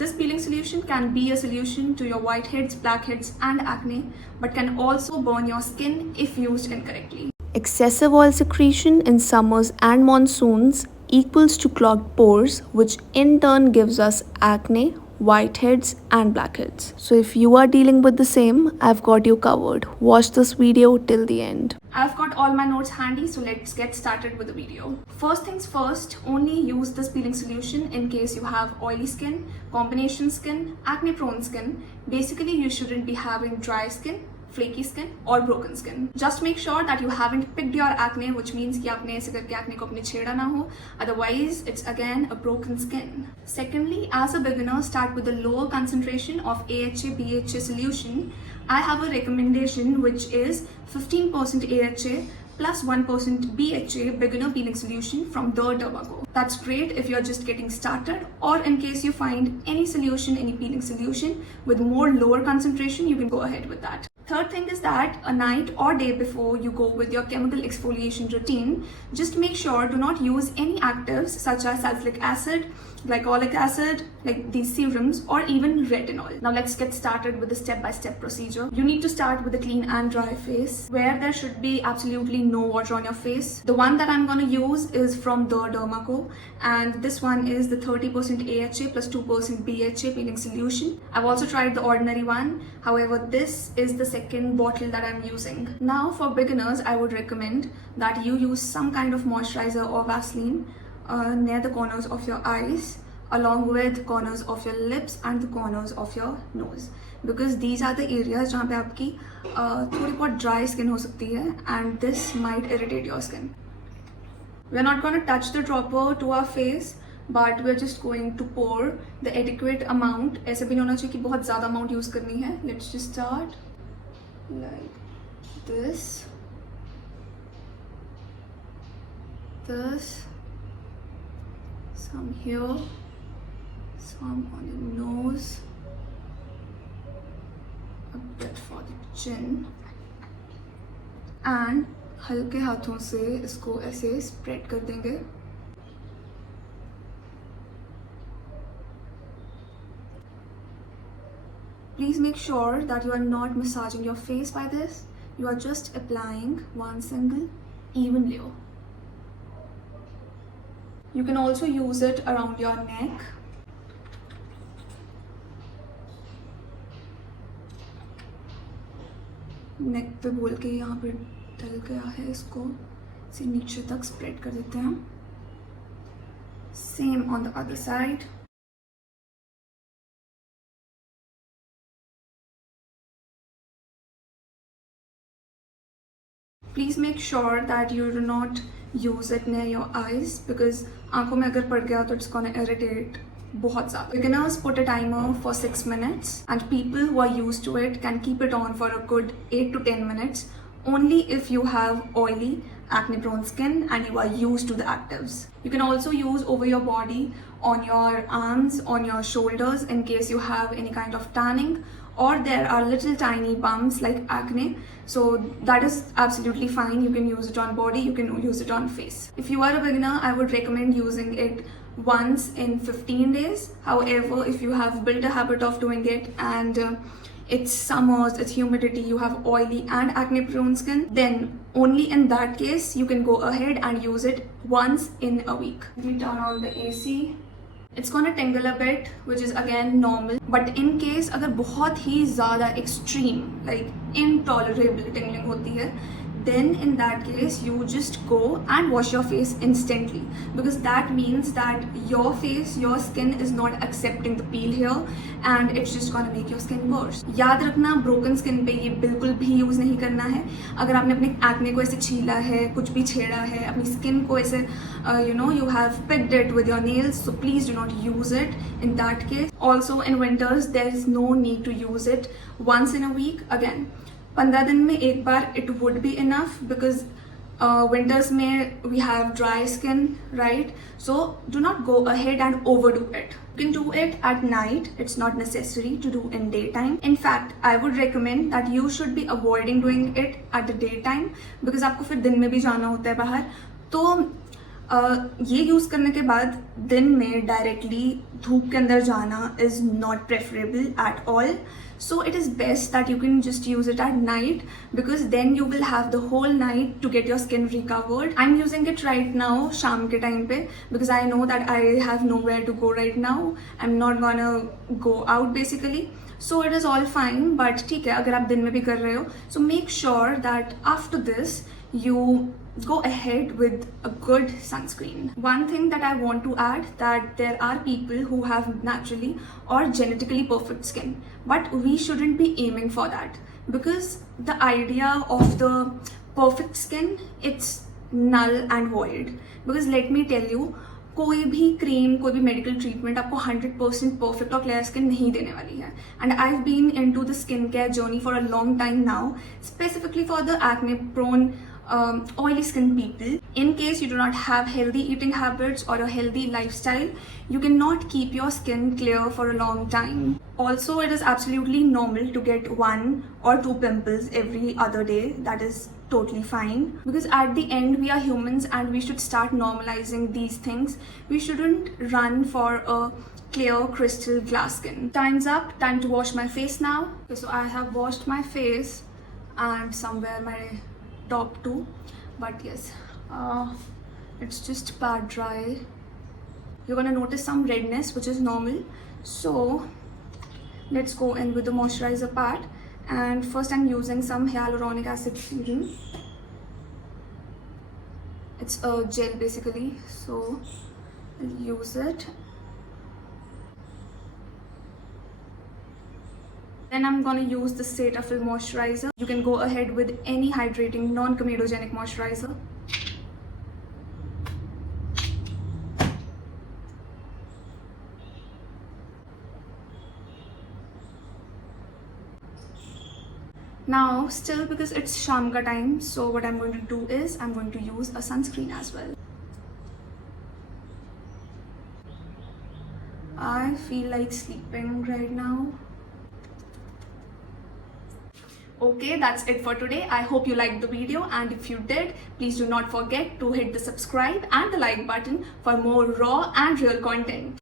This peeling solution can be a solution to your whiteheads, blackheads and acne, but can also burn your skin if used incorrectly. Excessive oil secretion in summers and monsoons equals to clogged pores, which in turn gives us acne, whiteheads and blackheads. So if you are dealing with the same, I've got you covered. Watch this video till the end. I've got all my notes handy, so let's get started with the video. First things first, only use this peeling solution in case you have oily skin, combination skin, acne prone skin. Basically, you shouldn't be having dry skin, flaky skin or broken skin. Just make sure that you haven't picked your acne, which means कि आपने ऐसे करके acne को अपने छेड़ा ना हो. Otherwise, it's again a broken skin. Secondly, as a beginner, start with a lower concentration of AHA BHA solution. I have a recommendation which is 15% AHA plus 1% BHA beginner peeling solution from the Dermaco. That's great if you're just getting started, or in case you find any solution, any peeling solution with more lower concentration, you can go ahead with that. Third thing is that a night or day before you go with your chemical exfoliation routine, just make sure do not use any actives such as salicylic acid, glycolic acid, like these serums, or even retinol. Now let's get started with the step-by-step procedure. You need to start with a clean and dry face where there should be absolutely no water on your face. The one that I'm going to use is from the Dermaco, and this one is the 30% AHA plus 2% BHA peeling solution. I've also tried the ordinary one. However, this is the second bottle that I'm using. Now for beginners, I would recommend that you use some kind of moisturizer or Vaseline near the corners of your eyes, along with corners of your lips and the corners of your nose, because these are the areas जहाँ पे आपकी थोड़ी बहुत dry skin हो सकती है, and this might irritate your skin. We're not going to touch the dropper to our face, but we're just going to pour the adequate amount. ऐसे भी नहीं होना चाहिए कि बहुत ज़्यादा amount use करनी है. Let's just start like this, some here, some on the nose, a bit for the chin, and हल्के हाथों से इसको ऐसे spread कर देंगे. Please make sure that you are not massaging your face by this. You are just applying one single even layer. You can also use it around your neck. नेक पे बोल के यहाँ पे डल गया है, इसको से नीचे तक स्प्रेड कर देते हैं. Same on the other side. Please make sure that you do not use it near your eyes, because आंखों में अगर पड़ गया तो it's gonna irritate बहुत ज़्यादा. Beginners put a timer for 6 minutes, and people who are used to it can keep it on for a good 8 to 10 minutes, only if you have oily, acne-prone skin and you are used to the actives. You can also use over your body, on your arms, on your shoulders, in case you have any kind of tanning, or there are little tiny bumps like acne. So that is absolutely fine. You can use it on body, you can use it on face. If you are a beginner, I would recommend using it once in 15 days. However, if you have built a habit of doing it and it's summers, it's humidity, you have oily and acne prone skin, then only in that case you can go ahead and use it once in a week. Let me turn on the AC. It's gonna tingle a bit, which is again normal, but in case अगर बहुत ही ज़्यादा extreme, like intolerable tingling होती है, then in that case you just go and wash your face instantly, because that means that your face, your skin is not accepting the peel here, and it's just gonna make your skin worse. याद रखना, broken skin पे ये बिल्कुल भी use नहीं करना है. अगर आपने अपने acne को ऐसे छीला है, कुछ भी छेड़ा है, अपनी skin को ऐसे you have picked it with your nails, so please do not use it in that case. Also in winters there is no need to use it once in a week. Again, 15 दिन में एक बार it would be enough, because winters में we have dry skin, right? So do not go ahead and overdo it. You can do it at night. It's not necessary to do in daytime. In fact, I would recommend that you should be avoiding doing it at the daytime, because आपको फिर दिन में भी जाना होता है बाहर. तो ये यूज़ करने के बाद दिन में डायरेक्टली धूप के अंदर जाना is not preferable at all. So it is best that you can just use it at night, because then you will have the whole night to get your skin recovered. I'm using it right now शाम के time पे, because I know that I have nowhere to go right now. I'm not gonna go out basically. So it is all fine, but ठीक है अगर आप दिन में भी कर रहे हो, so make sure that after this you go ahead with a good sunscreen. One thing that I want to add, that there are people who have naturally or genetically perfect skin, but we shouldn't be aiming for that, because the idea of the perfect skin, it's null and void. Because let me tell you, कोई भी cream, कोई भी medical treatment आपको 100% perfect और clear skin नहीं देने वाली है. And I have been into the skin care journey for a long time now, specifically for the acne prone oily skin people. In case you do not have healthy eating habits or a healthy lifestyle, you cannot keep your skin clear for a long time. Also, it is absolutely normal to get 1 or 2 pimples every other day. That is totally fine, because at the end we are humans and we should start normalizing these things. We shouldn't run for a clear crystal glass skin. Time's up. Time to wash my face now. Okay, so I have washed my face and somewhere my top too, but yes, it's just bad dry. You're gonna notice some redness, which is normal. So let's go in with the moisturizer part. And first I'm using some hyaluronic acid serum. It's a gel basically, so I'll use it. Then I'm gonna use the Cetaphil moisturizer. You can go ahead with any hydrating non-comedogenic moisturizer. Now, still because it's sham ka time, so what I'm going to do is I'm going to use a sunscreen as well. I feel like sleeping right now. Okay, that's it for today. I hope you liked the video, and if you did, please do not forget to hit the subscribe and the like button for more raw and real content.